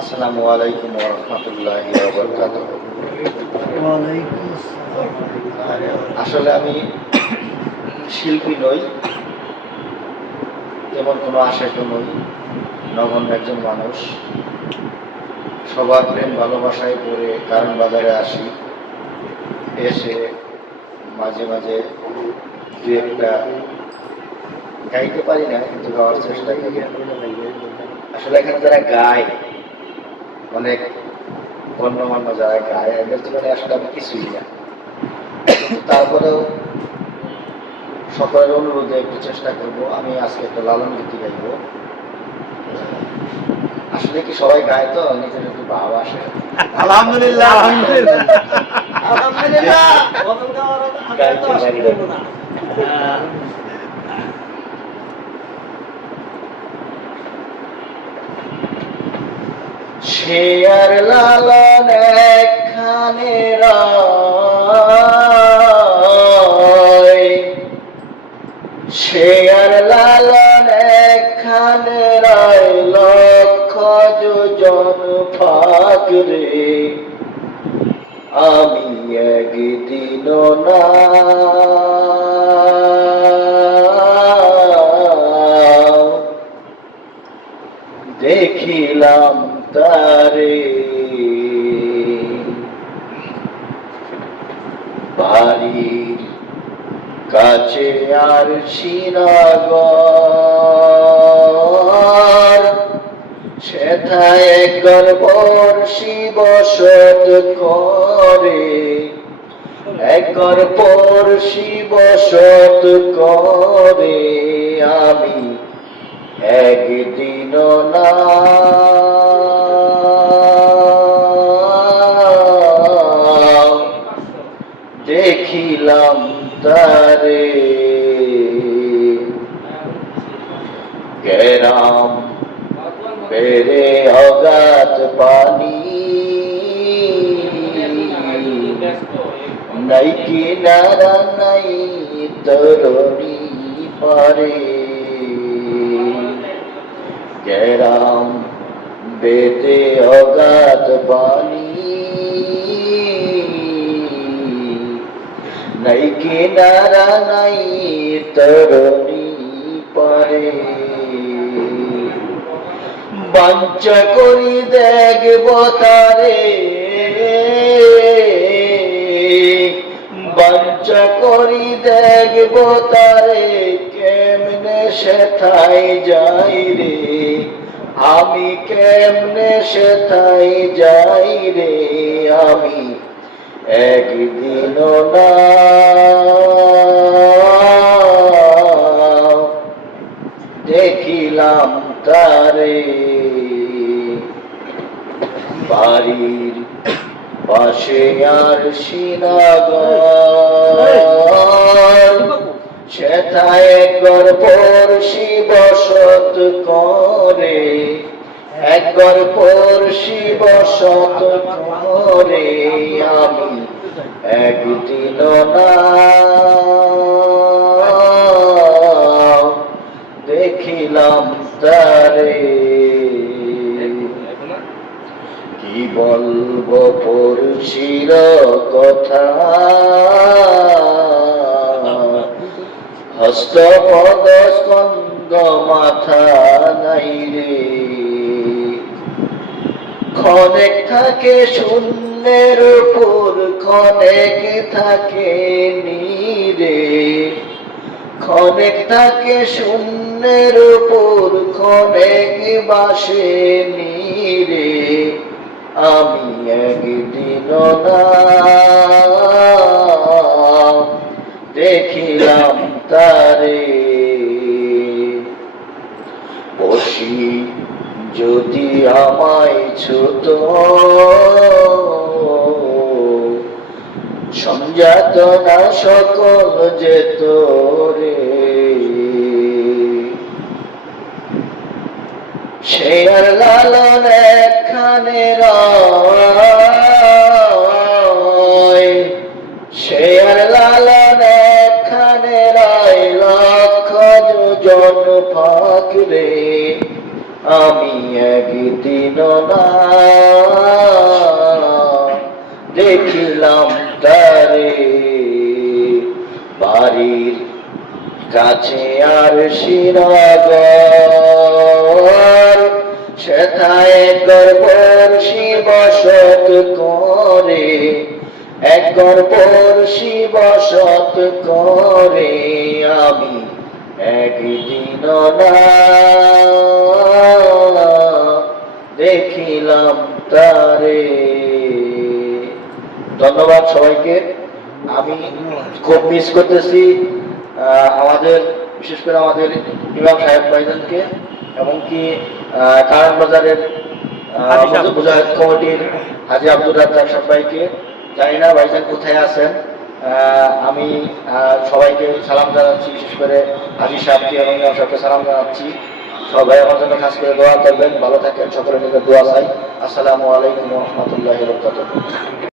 আসসালামু আলাইকুম রহমতুল্লাহ আসলে আমি শিল্পী নই, তেমন কোনো আশায় নই, নগণ্য একজন মানুষ। সবার প্রেম ভালোবাসায় পড়ে কারণ বাজারে আসি, এসে মাঝে মাঝে দু একটা গাইতে পারি না, কিন্তু গাওয়ার চেষ্টা করি। আসলে এখানে যারা গায় অনেক গণ্যমান্য যারা গায় এদের জীবনে আসলে আমি কিছুই না। তারপরেও সকলের অনুরোধে একটু চেষ্টা করব আমি আজকে একটা লালন গীতি গাইব। আসলে কি সবাই গায় তো? নিজের একটু ভাব আসে। আলহামদুলিল্লাহ। আলহামদুলিল্লাহ। আলহামদুলিল্লাহ। গাইতে পারি না। সে আর লালন একখানে সে আর লালন একখানে রয়, লক্ষ যোজন ফাগরে। আমি একদিন না দেখিলাম তারে। বাড়ির কাছে আর শিরাগর সেথায় একবার বর্ষি বসত করে। একবার পড়শি বসত করে। আমি একদিন না দেখিলাম তারে। গেরাম পেরে অগাধ পানি। নাই কিনারা নাই তরণী পারে। গেরাম বেদে অগাধ পানি। নাই কিনারা, নাই তরণী পারে। বাঞ্চা করি দেখব তারে। বাঞ্চা করি দেখব তারে, কেমনে সেথায় যাই রে? আমি কেমনে সেথায় যাই রে? আমি একদিন দেখিলাম তারে। বাড়ির পাশে আর সিনাগর। সেথায় একবার পড়শি বসত করে। একবার পড়শি বসত করে আমি, একদিন দেখিলাম তারে। কি বলব পড়শির কথা। হস্ত পদ স্কন্দ মাথা নাই রে। ক্ষণেক থাকে, শূন্যের উপর ক্ষণেক থাকে নীরে। ক্ষণেক থাকে, শূন্যের উপর ক্ষণেক বাসে নীরে। আমি একদিন দেখিলাম তারে। সংযাতনা সকল যেত রে সে আর লালন একখানে রয়। সে আর লালন লক্ষ জন ফাঁকরে আমি একদিন না। দেখিলাম তারে, বাড়ির কাছে আর শিরাগর সেথায় গর্বর শিবসত করে, এক গর্বর শিবসত করে আমি একদিন না দেখিলাম তারে। ধন্যবাদ সবাইকে। আমি খুব মিস করতেছি আমাদের বিশেষ করে আমাদের ইমাম সাহেব ভাইজানকে এবং কি আহ, কারণ বাজারের মুজাহিদ কমিটির হাজি আব্দুল রাজ্জাক সাহেব ভাইকে। জানি না ভাইজান কোথায় আছেন। আমি সবাইকে সালাম জানাচ্ছি বিশেষ করে হাজি সাহেবকে এবং ইমাম সাহেবকে সালাম জানাচ্ছি। সবাই আমার জন্য খাস করে দোয়া করবেন। ভালো থাকেন সকলের নিকট দোয়া চাই। আসসালামু আলাইকুম রহমতুল্লাহ বরকাতুহ।